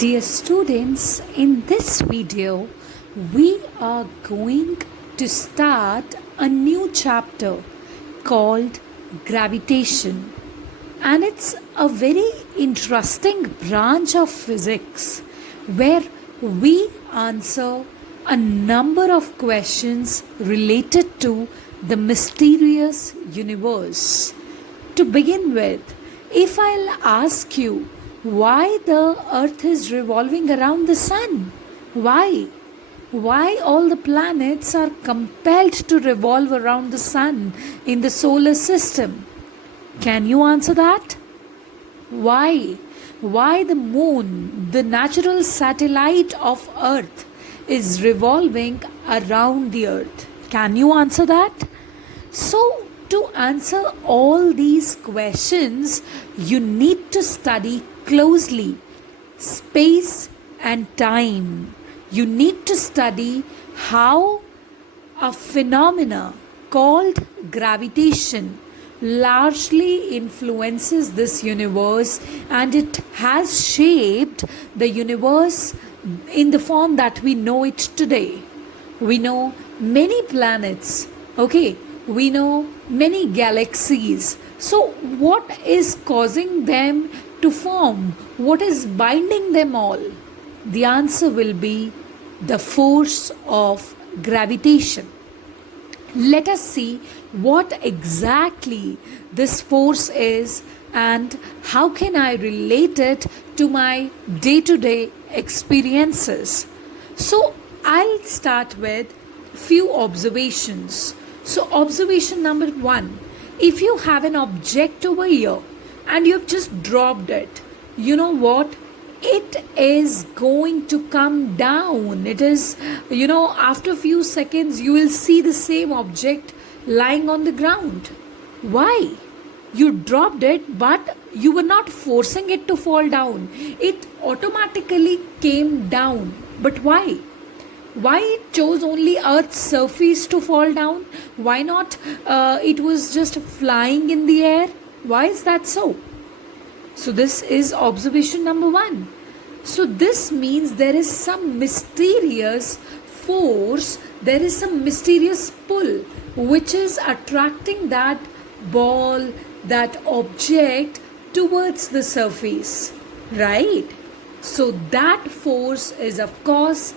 Dear students, in this video, we are going to start a new chapter called Gravitation. And it's a very interesting branch of physics where we answer a number of questions related to the mysterious universe. To begin with, if I'll ask you why the earth is revolving around the sun, why? Why all the planets are compelled to revolve around the sun in the solar system? Can you answer that? Why? Why the moon, the natural satellite of earth, is revolving around the earth? Can you answer that? So, to answer all these questions, you need to study closely space and time. You need to study how a phenomena called gravitation largely influences this universe, and it has shaped the universe in the form that we know it today. We know many planets, okay? We know many galaxies. So, what is causing them to form? What is binding them all? The answer will be the force of gravitation. Let us see what exactly this force is and how can I relate it to my day-to-day experiences. So, I'll start with few observations. So, observation number 1, if you have an object over here and you've just dropped it, you know what? It is going to come down. It is, after a few seconds, you will see the same object lying on the ground. Why? You dropped it, but you were not forcing it to fall down. It automatically came down. But why? Why it chose only Earth's surface to fall down? Why not it was just flying in the air? Why is that so? So this is observation number 1. So this means there is some mysterious force, there is some mysterious pull which is attracting that ball, that object towards the surface, right? So that force is of course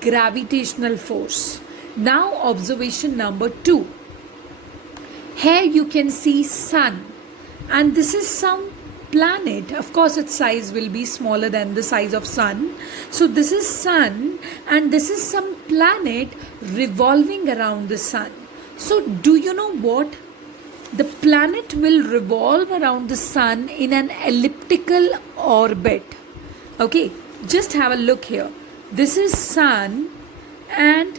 gravitational force. Now observation number 2. Here you can see sun, and this is some planet. Of course its size will be smaller than the size of sun. So this is sun and this is some planet revolving around the sun. So do you know what? The planet will revolve around the sun in an elliptical orbit. Okay, just have a look here. This is sun and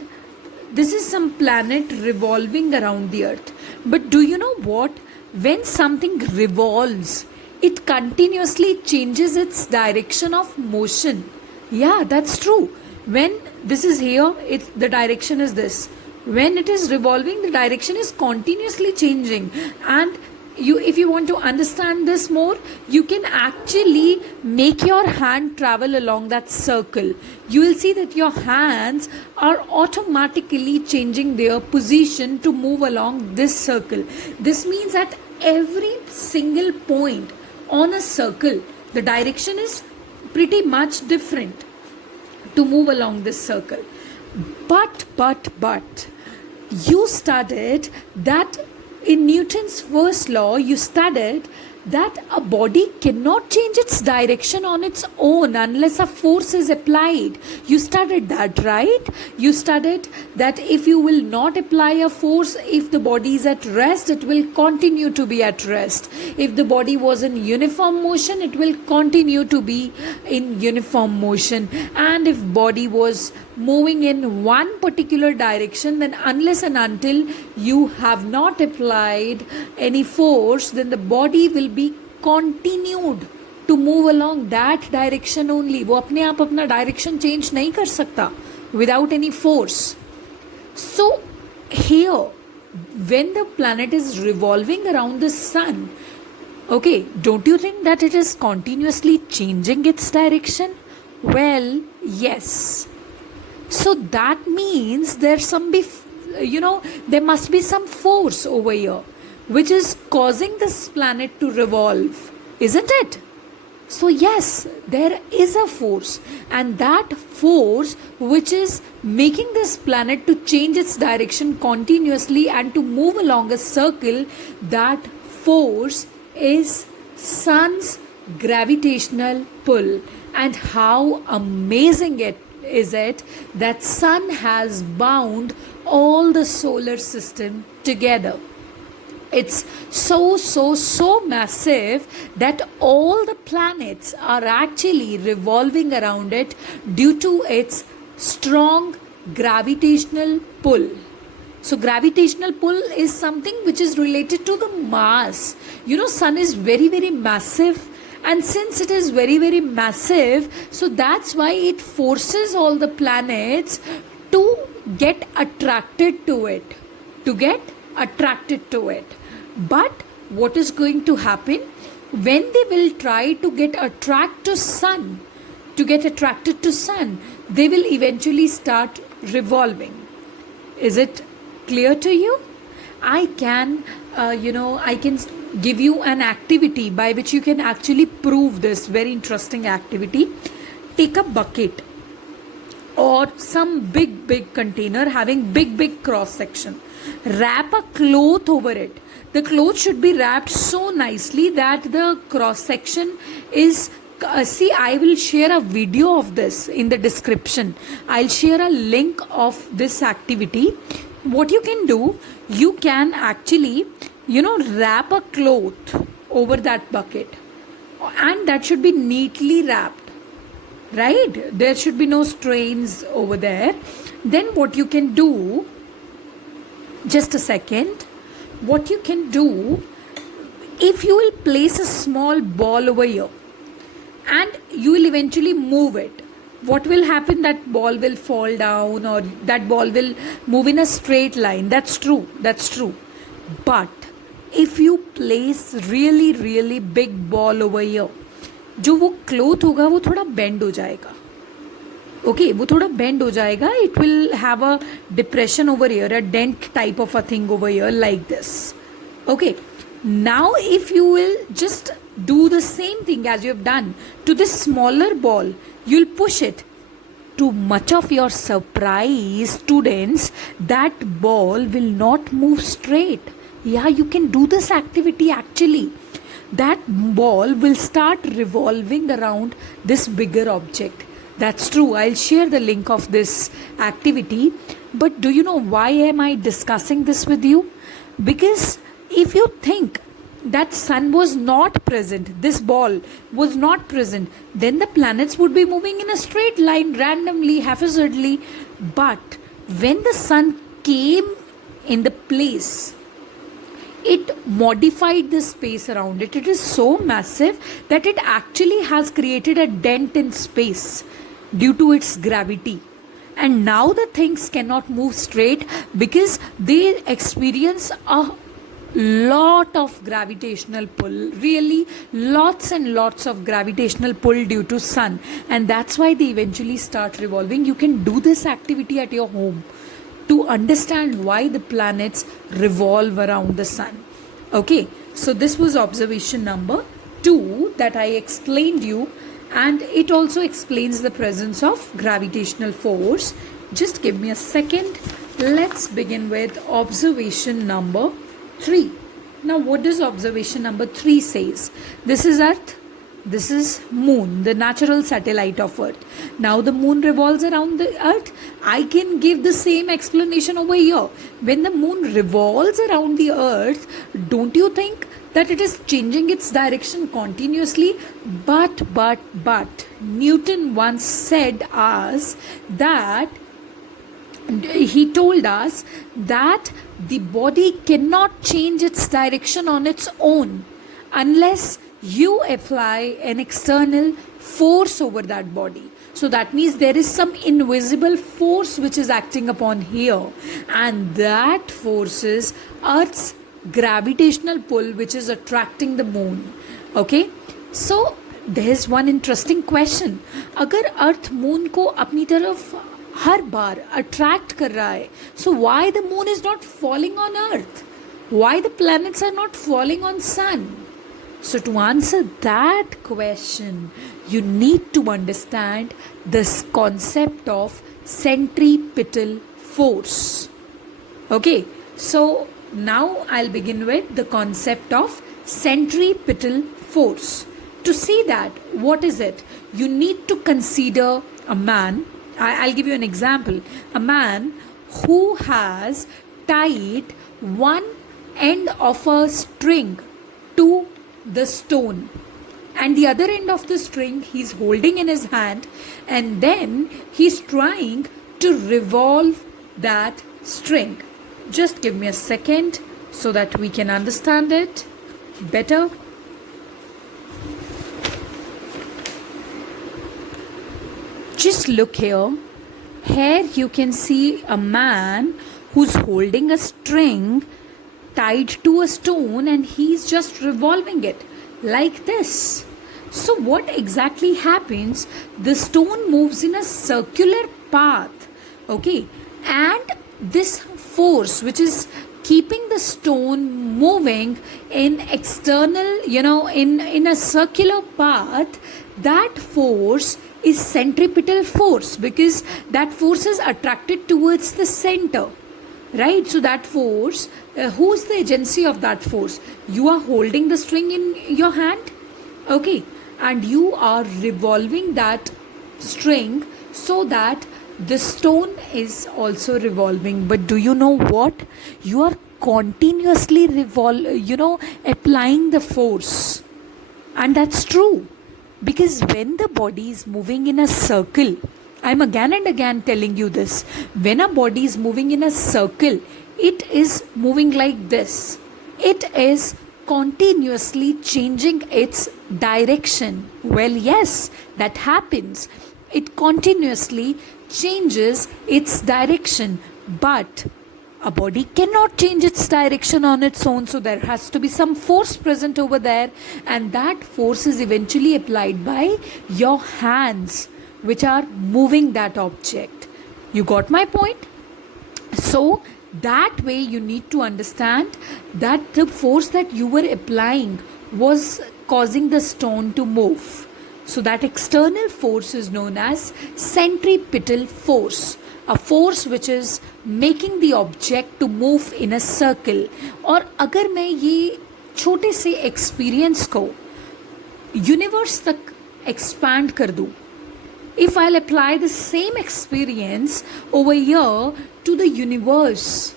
this is some planet revolving around the earth. But do you know what? When something revolves, it continuously changes its direction of motion. Yeah, that's true. When this is here, the direction is this. When it is revolving, the direction is continuously changing. And if you want to understand this more, you can actually make your hand travel along that circle. You will see that your hands are automatically changing their position to move along this circle. This means at every single point on a circle, the direction is pretty much different to move along this circle. But, you studied that in Newton's first law, you studied that a body cannot change its direction on its own unless a force is applied. You studied that, right? You studied that if you will not apply a force, if the body is at rest, it will continue to be at rest. If the body was in uniform motion, it will continue to be in uniform motion. And if body was moving in one particular direction, then unless and until you have not applied any force, then the body will be continued to move along that direction only. वो अपने आप अपना direction change नहीं कर सकता without any force. So here, when the planet is revolving around the sun, okay, don't you think that it is continuously changing its direction? Well, yes. So that means there must be some force over here which is causing this planet to revolve, isn't it? So, yes, there is a force, and that force which is making this planet to change its direction continuously and to move along a circle, that force is Sun's gravitational pull. And how amazing it is it that Sun has bound all the solar system together. It's so massive that all the planets are actually revolving around it due to its strong gravitational pull. So gravitational pull is something which is related to the mass. Sun is very massive, and since it is very massive, so that's why it forces all the planets to get attracted to it, but what is going to happen when they will try to get attracted to sun, they will eventually start revolving. Is it clear to you? I can give you an activity by which you can actually prove this very interesting activity. Take a bucket or some big container having big cross section. Wrap a cloth over it. The cloth should be wrapped so nicely that the cross section is see, I will share a video of this in the description. I'll share a link of this activity. What you can do, you can actually wrap a cloth over that bucket, and that should be neatly wrapped, right? There should be no strains over there. Then what you can do, just a second, what you can do, if you will place a small ball over here and you will eventually move it, what will happen? That ball will fall down, or that ball will move in a straight line. That's true. But if you place really big ball over here, जो वो cloth होगा वो थोड़ा bend हो जाएगा. Okay, वो थोड़ा bend हो जाएगा. It will have a depression over here, a dent type of a thing over here, like this. Okay, now if you will just do the same thing as you have done to this smaller ball, you'll push it. To much of your surprise, students, that ball will not move straight. Yeah, you can do this activity actually. That ball will start revolving around this bigger object. That's true. I'll share the link of this activity. But do you know why am I discussing this with you? Because if you think that sun was not present, this ball was not present, then the planets would be moving in a straight line randomly, haphazardly. But when the sun came in the place, it modified the space around it. It is so massive that it actually has created a dent in space due to its gravity. And now the things cannot move straight because they experience a lot of gravitational pull, really lots and lots of gravitational pull due to sun, and that's why they eventually start revolving. You can do this activity at your home to understand why the planets revolve around the sun. Okay, so this was observation number 2 that I explained you, and it also explains the presence of gravitational force. Just give me a second. Let's begin with observation number 3. Now what does observation number 3 says? This is Earth, this is moon, the natural satellite of Earth. Now the moon revolves around the Earth. I can give the same explanation over here. When the moon revolves around the Earth, don't you think that it is changing its direction continuously? But Newton once said us that he told us that the body cannot change its direction on its own unless you apply an external force over that body. So that means there is some invisible force which is acting upon here, and that force is Earth's gravitational pull which is attracting the moon. Okay, so there is one interesting question. अगर earth moon को अपनी तरफ हर बार attract कर रहा है, so why the moon is not falling on earth? Why the planets are not falling on sun? So to answer that question, you need to understand this concept of centripetal force. Okay, so now I'll begin with the concept of centripetal force. To see that, what is it? You need to consider a man. I'll give you an example. A man who has tied one end of a string to the stone, and the other end of the string he's holding in his hand, and then he's trying to revolve that string. Just give me a second so that we can understand it better. Just look here. Here you can see a man who's holding a string tied to a stone, and he's just revolving it like this. So what exactly happens? The stone moves in a circular path, okay, and this force which is keeping the stone moving in external, in a circular path, that force is centripetal force, because that force is attracted towards the center, right? So that force, who's the agency of that force? You are holding the string in your hand, okay, and you are revolving that string so that the stone is also revolving. But do you know what? You are continuously applying the force, and that's true, because when the body is moving in a circle, I'm again and again telling you this, when a body is moving in a circle, it is moving like this. It is continuously changing its direction. Well, yes, that happens. It continuously changes its direction, but a body cannot change its direction on its own, so there has to be some force present over there, and that force is eventually applied by your hands, which are moving that object. You got my point? So that way you need to understand that the force that you were applying was causing the stone to move. So that external force is known as centripetal force, a force which is making the object to move in a circle. और अगर मैं ये छोटे से experience को universe तक expand कर दूँ, if I'll apply the same experience over here to the universe,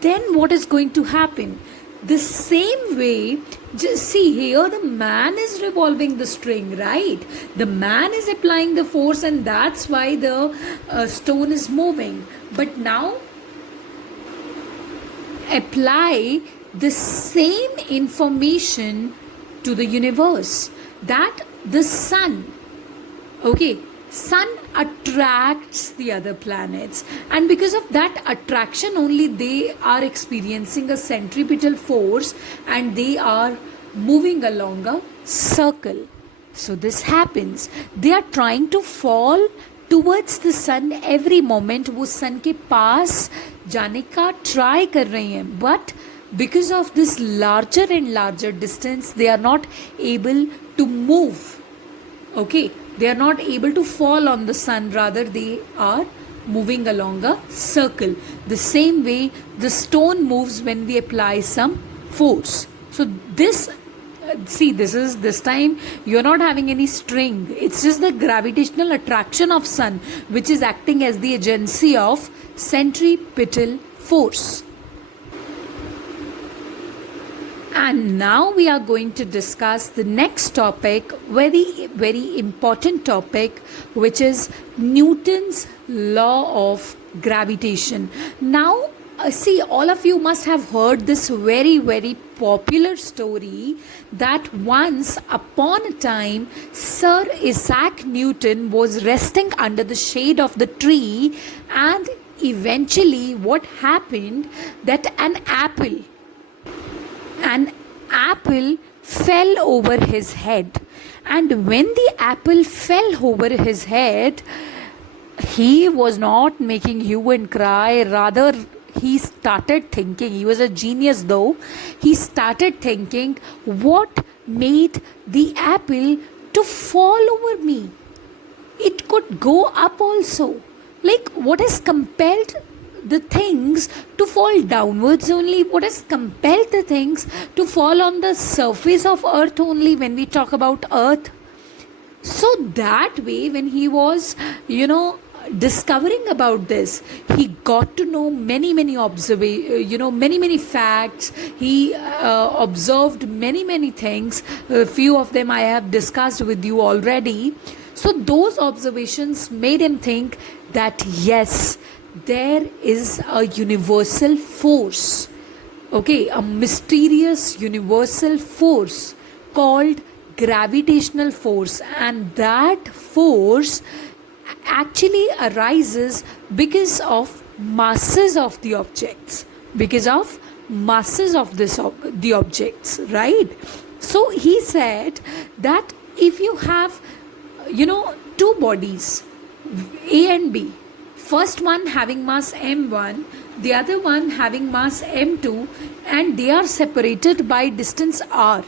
then what is going to happen? The same way, just see here, the man is revolving the string, right? The man is applying the force, and that's why the stone is moving. But now apply the same information to the universe, that the sun, okay, sun attracts the other planets, and because of that attraction only they are experiencing a centripetal force, and they are moving along a circle. So this happens, they are trying to fall towards the sun every moment. वो sun के पास जाने का try कर रहे हैं, but because of this larger and larger distance they are not able to move, okay, they are not able to fall on the sun, rather they are moving along a circle. The same way the stone moves when we apply some force. So this, see, this time you're not having any string, it's just the gravitational attraction of sun which is acting as the agency of centripetal force. And now we are going to discuss the next topic, very important topic, which is Newton's law of gravitation. Now see, all of you must have heard this very popular story that once upon a time Sir Isaac Newton was resting under the shade of the tree, and eventually what happened, that an apple fell over his head, And when the apple fell over his head, he was not making hue and cry. Rather, he started thinking. He was a genius, though. He started thinking, what made the apple to fall over me? It could go up also. Like, what has compelled the things to fall downwards only? What has compelled the things to fall on the surface of earth only when we talk about earth? So that way, when he was, discovering about this, he got to know many many facts. He observed many things. A few of them I have discussed with you already. So those observations made him think that yes, there is a universal force, okay, a mysterious universal force called gravitational force, and that force actually arises because of masses of the objects, because of masses of the objects, right? So he said that if you have two bodies, A and B, first one having mass m1, the other one having mass m2, and they are separated by distance r,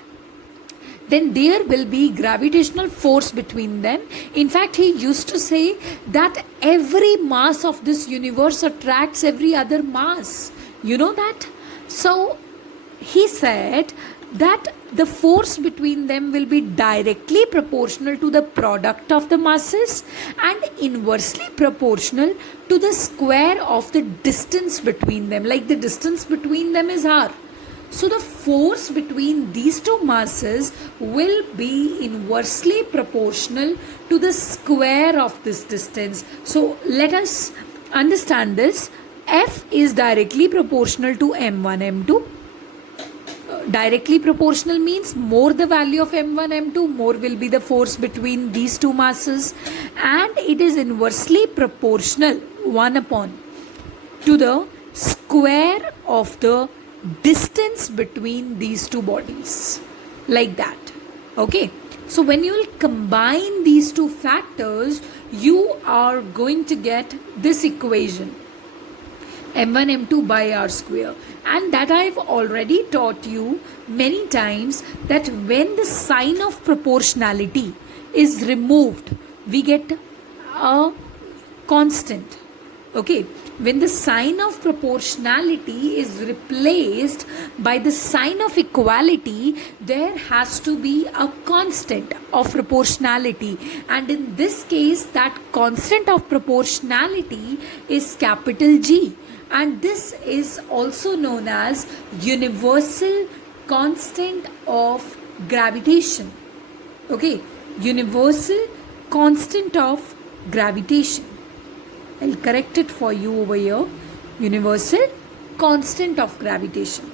then there will be gravitational force between them. In fact, he used to say that every mass of this universe attracts every other mass. You know that? So he said that the force between them will be directly proportional to the product of the masses and inversely proportional to the square of the distance between them. Like the distance between them is r. So the force between these two masses will be inversely proportional to the square of this distance. So let us understand this. F is directly proportional to m1, m2. Directly proportional means more the value of m1, m2, more will be the force between these two masses, and it is inversely proportional 1 upon to the square of the distance between these two bodies, like that. Okay, so when you will combine these two factors, you are going to get this equation, m1 m2 by r square. And that I've already taught you many times, that when the sign of proportionality is removed, we get a constant. Okay, when the sign of proportionality is replaced by the sign of equality, there has to be a constant of proportionality, and in this case that constant of proportionality is capital G, and this is also known as universal constant of gravitation. Okay, universal constant of gravitation. I'll correct it for you over here. Universal constant of gravitation.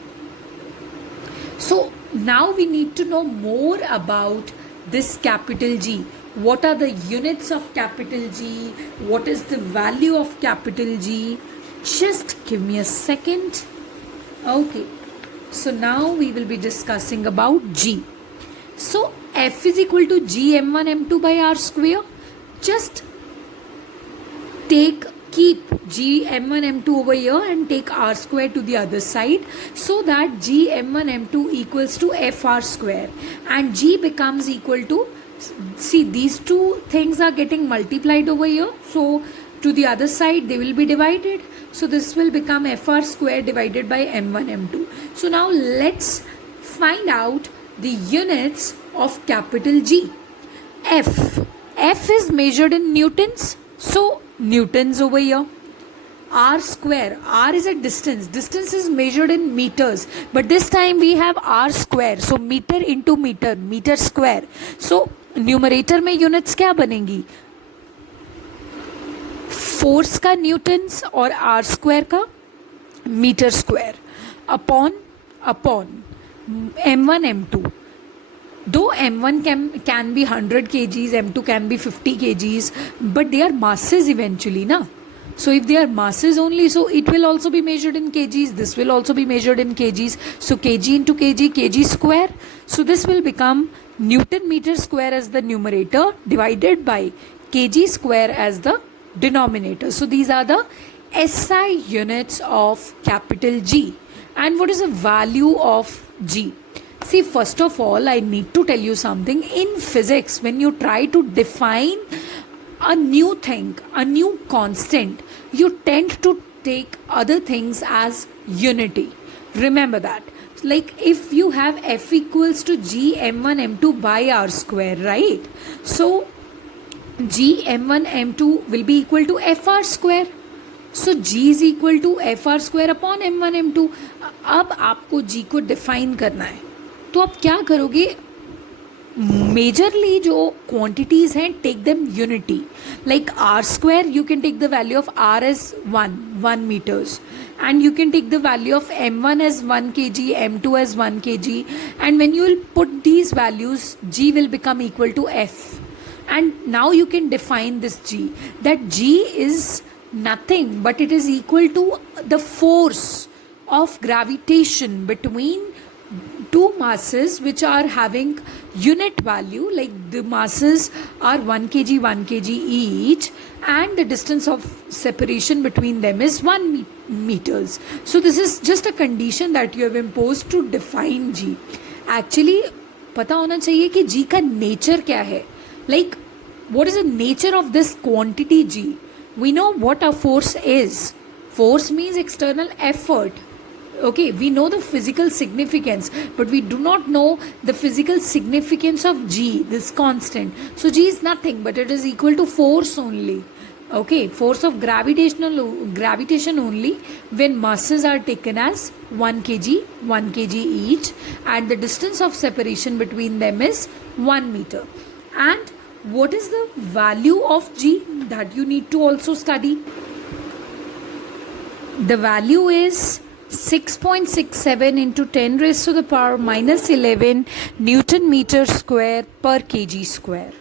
So now we need to know more about this capital G. What are the units of capital G? What is the value of capital G? Just give me a second. Okay. So now we will be discussing about G. So F is equal to G m1 m2 by r square. Just keep G m1 m2 over here and take r square to the other side, so that G m1 m2 equals to fr square, and G becomes equal to, see, these two things are getting multiplied over here, so to the other side they will be divided, so this will become fr square divided by m1 m2. So now let's find out the units of capital G. F is measured in newtons, so newtons over here. R square, R is a distance is measured in meters, but this time we have R square, so meter into meter, meter square. So numerator में units क्या बनेंगी, force का newtons और R square का metre square upon m1 m2. Though m1 can be 100 kgs, m2 can be 50 kgs, but they are masses eventually, na. So if they are masses only, so it will also be measured in kgs, this will also be measured in kgs. So kg into kg, kg square. So this will become Newton meter square as the numerator divided by kg square as the denominator. So these are the SI units of capital G. And what is the value of G? See, first of all, I need to tell you something. In physics, when you try to define a new thing, a new constant, you tend to take other things as unity. Remember that. Like if you have F equals to G m1 m2 by r square, right? So G m1 m2 will be equal to fr square. So G is equal to fr square upon m1 m2. अब आपको G को define करना है, तो आप क्या करोगे? Majorly जो क्वांटिटीज हैं, take them unity. Like R square, you can take the value of R as 1 metres, and you can take the value of m1 as 1 kg, m2 as 1 kg, and when you will put these values, G will become equal to F. And now you can define this G, that G is nothing but it is equal to the force of gravitation between two masses which are having unit value, like the masses are 1 kg each, and the distance of separation between them is 1 meters. So this is just a condition that you have imposed to define G. Actually पता होना चाहिए कि G का nature क्या है. Like what is the nature of this quantity G? We know what a force is. Force means external effort. Okay, we know the physical significance, but we do not know the physical significance of G, this constant. So G is nothing but it is equal to force only. Okay, force of gravitation only when masses are taken as 1 kg each, and the distance of separation between them is 1 meter. And what is the value of G? That you need to also study. The value is 6.67 into 10 raised to the power minus 11 Newton meter square per kg square.